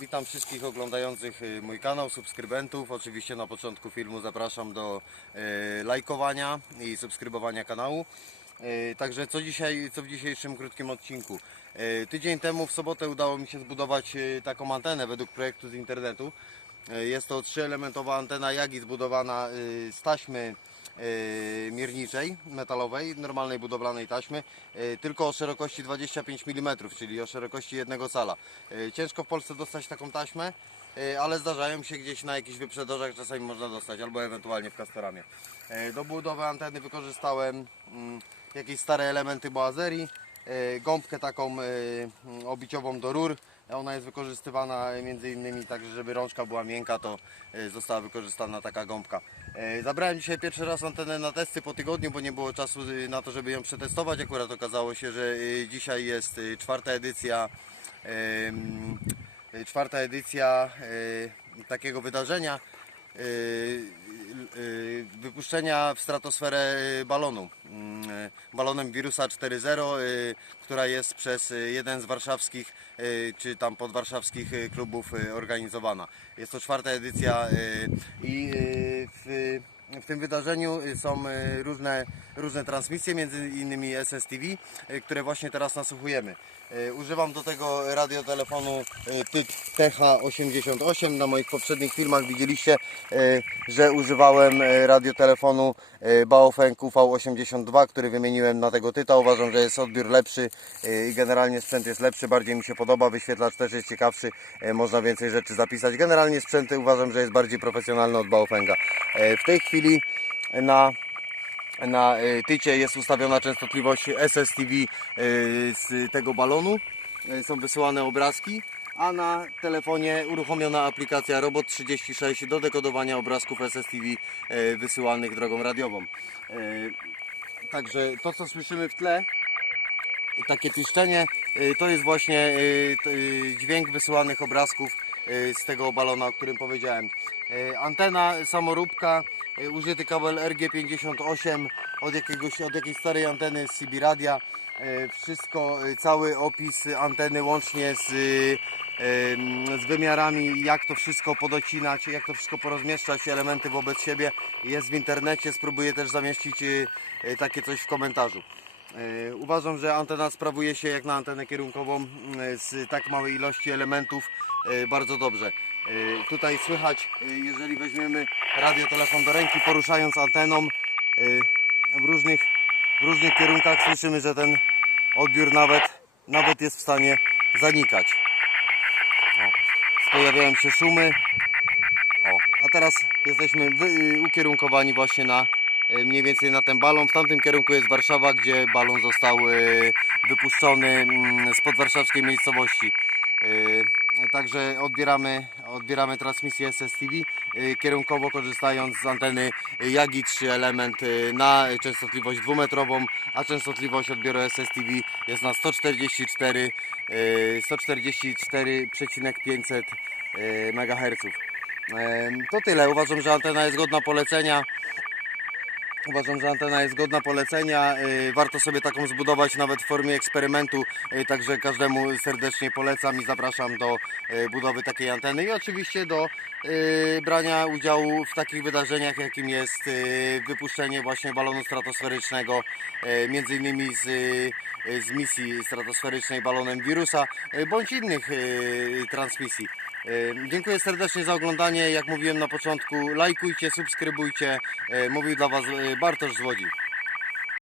Witam wszystkich oglądających y, mój kanał, subskrybentów. Oczywiście na początku filmu zapraszam do y, lajkowania i subskrybowania kanału. Y, Także co dzisiaj, co w dzisiejszym krótkim odcinku? Tydzień temu w sobotę udało mi się zbudować taką antenę według projektu z internetu. Jest to trzyelementowa antena Yagi zbudowana z taśmy mierniczej, metalowej, normalnej budowlanej taśmy, y, tylko o szerokości 25 mm, czyli o szerokości jednego cala. Y, Ciężko w Polsce dostać taką taśmę, ale zdarzają się gdzieś na jakichś wyprzedażach, czasami można dostać, albo ewentualnie w Castoramie. Do budowy anteny wykorzystałem mm, jakieś stare elementy boazerii, gąbkę taką mm, obiciową do rur, ona jest wykorzystywana między innymi tak, żeby rączka była miękka, to y, została wykorzystana taka gąbka. Y, Zabrałem dzisiaj pierwszy raz antenę na testy po tygodniu, bo nie było czasu na to, żeby ją przetestować. Akurat okazało się, że dzisiaj jest czwarta edycja czwarta edycja takiego wydarzenia wypuszczenia w stratosferę y, balonu. Mm, y, Balonem Wirusa 4.0, y, która jest przez y, jeden z warszawskich y, czy tam podwarszawskich y, klubów y, organizowana. Jest to czwarta edycja y, i y, w, w tym wydarzeniu y, są y, różne, różne transmisje, między innymi SSTV, y, które właśnie teraz nasłuchujemy. Używam do tego radiotelefonu TYK TH88. Na moich poprzednich filmach widzieliście, że używałem radiotelefonu Baofeng QV82, który wymieniłem na tego Tyta. Uważam, że jest odbiór lepszy i generalnie sprzęt jest lepszy, bardziej mi się podoba, wyświetlacz też jest ciekawszy, można więcej rzeczy zapisać. Generalnie sprzęt uważam, że jest bardziej profesjonalny od Baofenga. W tej chwili na na y, tycie jest ustawiona częstotliwość SSTV y, z tego balonu. Y, Są wysyłane obrazki, a na telefonie uruchomiona aplikacja Robot 36 do dekodowania obrazków SSTV wysyłanych drogą radiową. Także to co słyszymy w tle, takie piszczenie, to jest właśnie dźwięk wysyłanych obrazków z tego balona, o którym powiedziałem. Antena samoróbka, użyty kabel RG58 od, jakiegoś, od jakiejś starej anteny z CB Radia. Y, Wszystko, y, cały opis anteny łącznie z, y, z wymiarami, jak to wszystko podocinać, jak to wszystko porozmieszczać, elementy wobec siebie jest w internecie. Spróbuję też zamieścić y, y, takie coś w komentarzu. Uważam, że antena sprawuje się jak na antenę kierunkową z tak małej ilości elementów bardzo dobrze. E, Tutaj słychać, e, jeżeli weźmiemy radiotelefon do ręki, poruszając anteną e, w różnych, w różnych kierunkach, słyszymy, że ten odbiór nawet, nawet jest w stanie zanikać. O, pojawiają się szumy. O, a teraz jesteśmy y, ukierunkowani właśnie na y, mniej więcej na ten balon. W tamtym kierunku jest Warszawa, gdzie balon został y, wypuszczony mm, z podwarszawskiej miejscowości. Y, Także odbieramy, odbieramy transmisję SSTV y, kierunkowo korzystając z anteny Yagi 3 element y, na częstotliwość dwumetrową, a częstotliwość odbioru SSTV jest na 144 y, 144,500 y, MHz. To tyle. Uważam, że antena jest godna polecenia. Uważam, że antena jest godna polecenia. y, Warto sobie taką zbudować nawet w formie eksperymentu. y, Także każdemu serdecznie polecam i zapraszam do y, budowy takiej anteny i oczywiście do brania udziału w takich wydarzeniach, jakim jest wypuszczenie właśnie balonu stratosferycznego, między innymi z, z misji stratosferycznej balonem wirusa, bądź innych transmisji. Dziękuję serdecznie za oglądanie. Jak mówiłem na początku, lajkujcie, subskrybujcie. Mówił dla Was y, Bartosz z Łodzi.